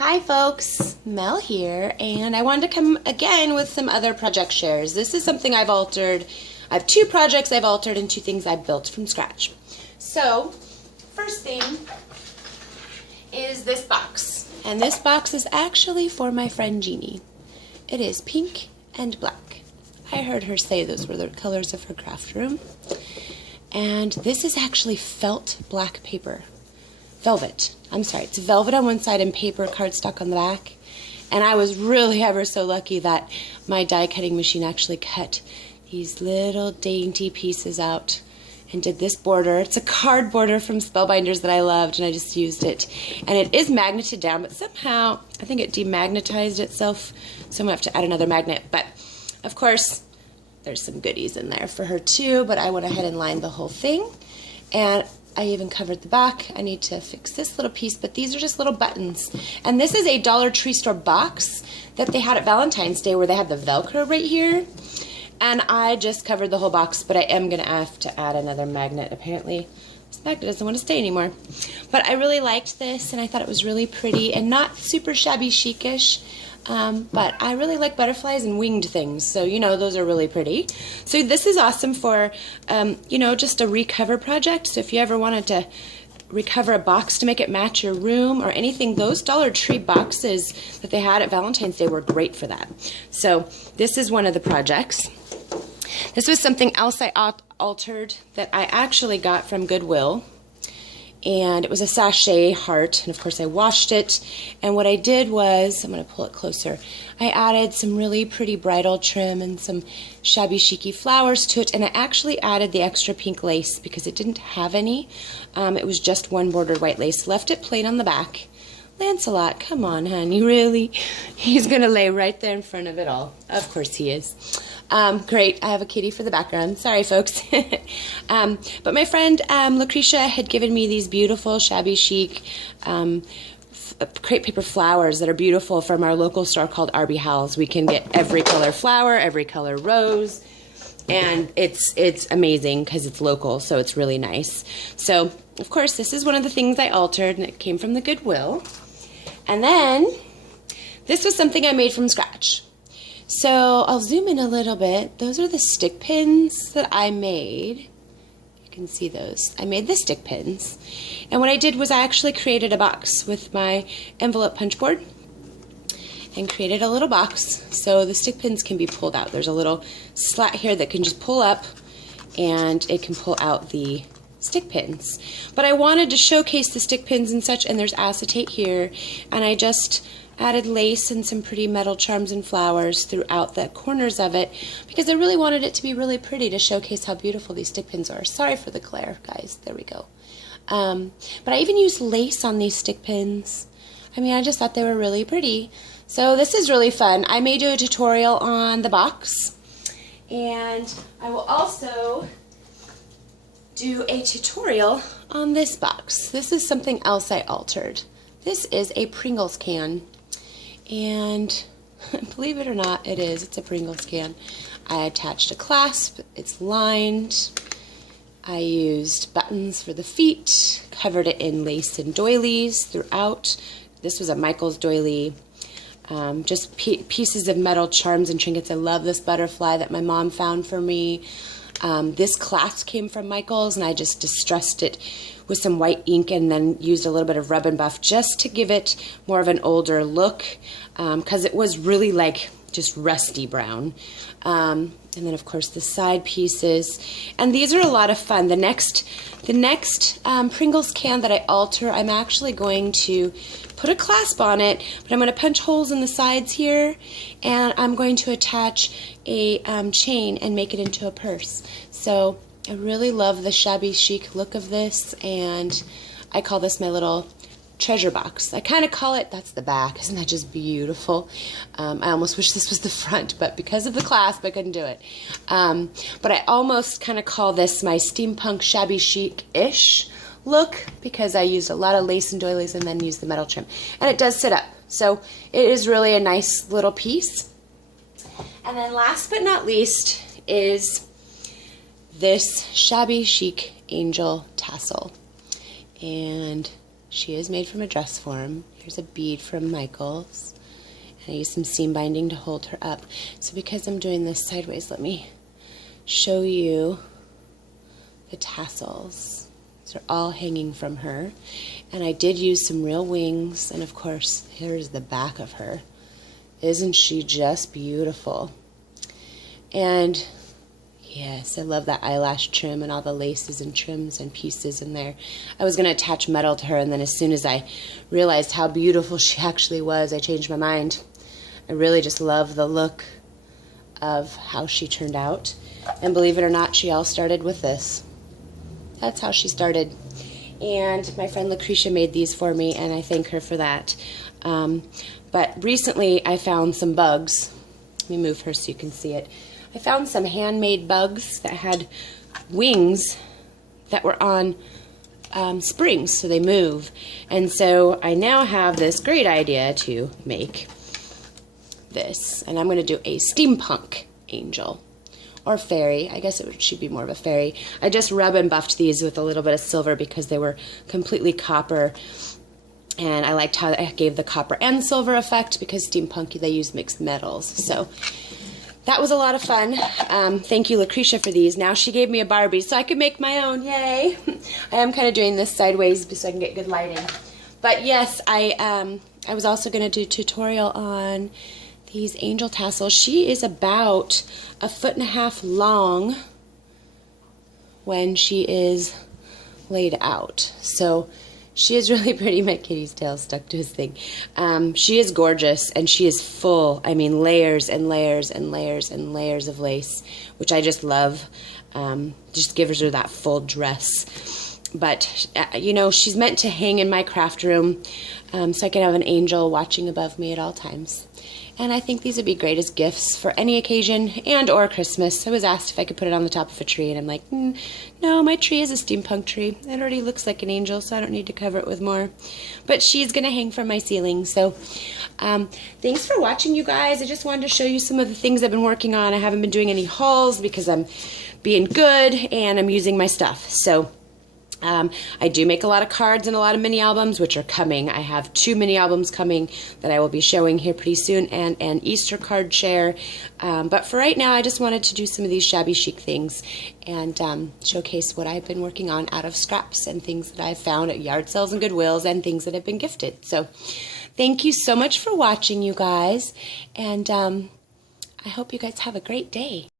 Hi folks, Mel here, and I wanted to come again with some other project shares. This is something I've altered. I have two projects I've altered and two things I've built from scratch. So, first thing is this box. And this box is actually for my friend Jeannie. It is pink and black. I heard her say those were the colors of her craft room. And this is actually felt black paper. Velvet. I'm sorry, it's velvet on one side and paper cardstock on the back. And I was really ever so lucky that my die cutting machine actually cut these little dainty pieces out and did this border. It's a card border from Spellbinders that I loved, and I just used it. And it is magneted down, but somehow I think it demagnetized itself, so I'm gonna have to add another magnet. But of course, there's some goodies in there for her too, but I went ahead and lined the whole thing. And I even covered the back. I need to fix this little piece, but these are just little buttons. And this is a Dollar Tree store box that they had at Valentine's Day where they have the Velcro right here. And I just covered the whole box, but I am going to have to add another magnet. Apparently, this magnet doesn't want to stay anymore. But I really liked this, and I thought it was really pretty and not super shabby chic-ish. But I really like butterflies and winged things, so you know, those are really pretty. So this is awesome for, you know, just a recover project. So if you ever wanted to recover a box to make it match your room or anything, those Dollar Tree boxes that they had at Valentine's Day were great for that. So this is one of the projects. This was something else I altered that I actually got from Goodwill. And it was a sachet heart, and of course I washed it. And what I did was, I'm going to pull it closer, I added some really pretty bridal trim and some shabby chic-y flowers to it, and I actually added the extra pink lace because it didn't have any. It was just one bordered white lace. Left it plain on the back. Lancelot, come on, honey, really? He's going to lay right there in front of it all. Of course he is. Great, I have a kitty for the background. Sorry, folks. But my friend Lucretia had given me these beautiful shabby chic crepe paper flowers that are beautiful from our local store called RB Howell's. We can get every color flower, every color rose, and it's amazing because it's local, so it's really nice. So, of course, this is one of the things I altered, and it came from the Goodwill. And then, this was something I made from scratch. So I'll zoom in a little bit. Those are the stick pins that I made. You can see those. I made the stick pins. And what I did was I actually created a box with my envelope punch board and created a little box so the stick pins can be pulled out. There's a little slat here that can just pull up and it can pull out the stick pins. But I wanted to showcase the stick pins and such, and there's acetate here, and I just added lace and some pretty metal charms and flowers throughout the corners of it because I really wanted it to be really pretty to showcase how beautiful these stick pins are. Sorry for the glare, guys. There we go. But I even used lace on these stick pins. I mean, I just thought they were really pretty. So this is really fun. I may do a tutorial on the box, and I will also do a tutorial on this box. This is something else I altered. This is a Pringles can. And believe it or not, it is. It's a Pringles can. I attached a clasp. It's lined. I used buttons for the feet. Covered it in lace and doilies throughout. This was a Michael's doily. Just pieces of metal charms and trinkets. I love this butterfly that my mom found for me. This clasp came from Michael's, and I just distressed it with some white ink and then used a little bit of rub and buff just to give it more of an older look because it was really like just rusty brown. And then of course the side pieces, and these are a lot of fun. The next Pringles can that I alter, I'm actually going to put a clasp on it, but I'm going to punch holes in the sides here, and I'm going to attach a chain and make it into a purse. So I really love the shabby chic look of this, and I call this my little treasure box. I kind of call it, that's the back. Isn't that just beautiful? I almost wish this was the front, but because of the clasp, I couldn't do it. But I almost kind of call this my steampunk shabby chic-ish look because I used a lot of lace and doilies and then used the metal trim. And it does sit up, so it is really a nice little piece. And then last but not least is this shabby chic angel tassel. And She is made from a dress form. Here's a bead from Michael's. And I used some seam binding to hold her up. So because I'm doing this sideways, let me show you the tassels. These are all hanging from her. And I did use some real wings. And of course, here's the back of her. Isn't she just beautiful? And yes, I love that eyelash trim and all the laces and trims and pieces in there. I was going to attach metal to her, and then as soon as I realized how beautiful she actually was, I changed my mind. I really just love the look of how she turned out. And believe it or not, she all started with this. That's how she started. And my friend Lucretia made these for me, and I thank her for that. But recently I found some bugs. Let me move her so you can see it. I found some handmade bugs that had wings that were on springs, so they move. And so I now have this great idea to make this. And I'm going to do a steampunk angel. Or fairy. I guess it should be more of a fairy. I just rub and buffed these with a little bit of silver because they were completely copper. And I liked how I gave the copper and silver effect because steampunk, they use mixed metals. So that was a lot of fun. Thank you, Lucretia, for these. Now she gave me a Barbie so I could make my own. Yay! I am kind of doing this sideways so I can get good lighting. But yes, I was also going to do a tutorial on these angel tassels. She is about 1.5 feet long when she is laid out. So she is really pretty. My kitty's tail stuck to his thing. She is gorgeous, and she is full. I mean, layers and layers and layers and layers of lace, which I just love. Just gives her that full dress. But, you know, she's meant to hang in my craft room so I can have an angel watching above me at all times. And I think these would be great as gifts for any occasion and or Christmas. I was asked if I could put it on the top of a tree, and I'm like, no, my tree is a steampunk tree. It already looks like an angel, so I don't need to cover it with more. But she's going to hang from my ceiling. So thanks for watching, you guys. I just wanted to show you some of the things I've been working on. I haven't been doing any hauls because I'm being good and I'm using my stuff. So I do make a lot of cards and a lot of mini albums, which are coming. I have 2 mini albums coming that I will be showing here pretty soon, and an Easter card share. But for right now, I just wanted to do some of these shabby chic things and showcase what I've been working on out of scraps and things that I've found at yard sales and Goodwills and things that have been gifted. So thank you so much for watching, you guys, and I hope you guys have a great day.